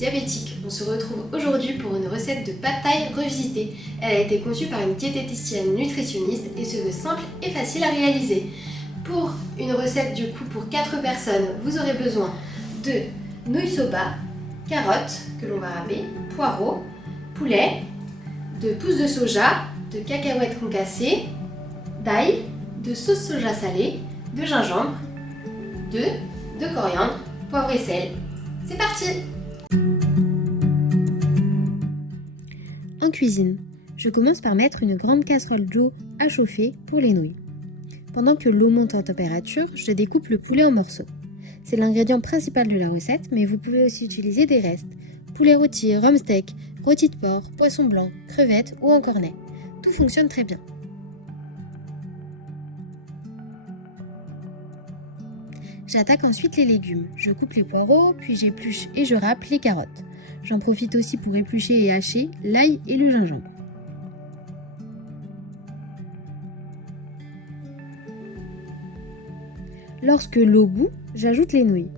diabétiques. On se retrouve aujourd'hui pour une recette de pad thai revisitée. Elle a été conçue par une diététicienne nutritionniste et se veut simple et facile à réaliser. Pour une recette du coup pour 4 personnes, vous aurez besoin de nouilles soba, carottes que l'on va râper, poireaux, poulet, de pousses de soja, de cacahuètes concassées, d'ail, de sauce soja salée, de gingembre, de coriandre, poivre et sel. C'est parti! En cuisine, je commence par mettre une grande casserole d'eau à chauffer pour les nouilles. Pendant que l'eau monte en température, je découpe le poulet en morceaux. C'est l'ingrédient principal de la recette, mais vous pouvez aussi utiliser des restes. Poulet rôti, rhum steak, rôti de porc, poisson blanc, crevettes ou en cornet. Tout fonctionne très bien. J'attaque ensuite les légumes. Je coupe les poireaux, puis j'épluche et je râpe les carottes. J'en profite aussi pour éplucher et hacher l'ail et le gingembre. Lorsque l'eau bout, j'ajoute les nouilles.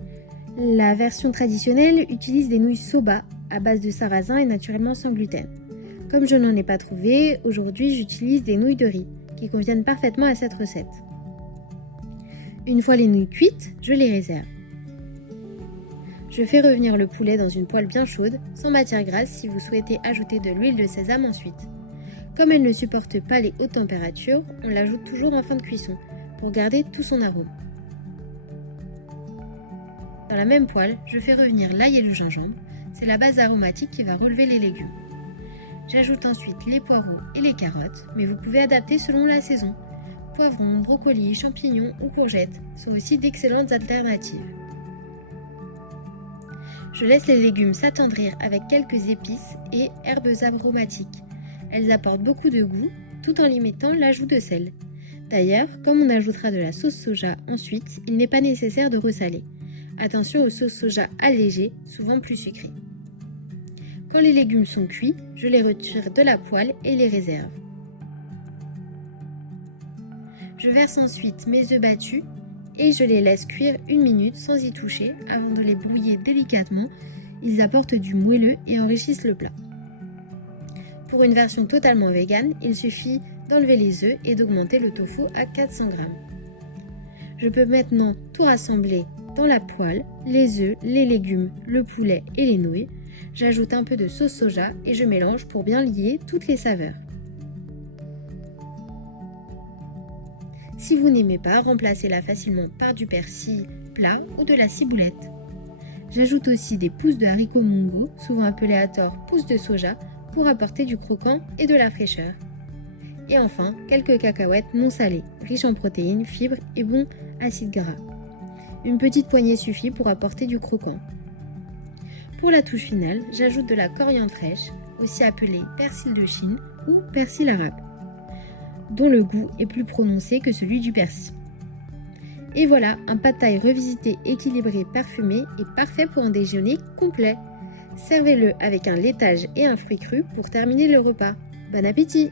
La version traditionnelle utilise des nouilles soba à base de sarrasin et naturellement sans gluten. Comme je n'en ai pas trouvé, aujourd'hui j'utilise des nouilles de riz qui conviennent parfaitement à cette recette. Une fois les nouilles cuites, je les réserve. Je fais revenir le poulet dans une poêle bien chaude, sans matière grasse si vous souhaitez ajouter de l'huile de sésame ensuite. Comme elle ne supporte pas les hautes températures, on l'ajoute toujours en fin de cuisson pour garder tout son arôme. Dans la même poêle, je fais revenir l'ail et le gingembre, c'est la base aromatique qui va relever les légumes. J'ajoute ensuite les poireaux et les carottes, mais vous pouvez adapter selon la saison. Poivrons, brocolis, champignons ou courgettes sont aussi d'excellentes alternatives. Je laisse les légumes s'attendrir avec quelques épices et herbes aromatiques. Elles apportent beaucoup de goût tout en limitant l'ajout de sel. D'ailleurs, comme on ajoutera de la sauce soja ensuite, il n'est pas nécessaire de ressaler. Attention aux sauces soja allégées, souvent plus sucrées. Quand les légumes sont cuits, je les retire de la poêle et les réserve. Je verse ensuite mes œufs battus et je les laisse cuire 1 minute sans y toucher avant de les brouiller délicatement. Ils apportent du moelleux et enrichissent le plat. Pour une version totalement végane, il suffit d'enlever les œufs et d'augmenter le tofu à 400 g. Je peux maintenant tout rassembler dans la poêle, les œufs, les légumes, le poulet et les nouilles. J'ajoute un peu de sauce soja et je mélange pour bien lier toutes les saveurs. Si vous n'aimez pas, remplacez-la facilement par du persil plat ou de la ciboulette. J'ajoute aussi des pousses de haricots mongo, souvent appelées à tort pousses de soja, pour apporter du croquant et de la fraîcheur. Et enfin, quelques cacahuètes non salées, riches en protéines, fibres et bons acides gras. Une petite poignée suffit pour apporter du croquant. Pour la touche finale, j'ajoute de la coriandre fraîche, aussi appelée persil de Chine ou persil arabe, dont le goût est plus prononcé que celui du persil. Et voilà, un pad thai revisité, équilibré, parfumé et parfait pour un déjeuner complet. Servez-le avec un laitage et un fruit cru pour terminer le repas. Bon appétit!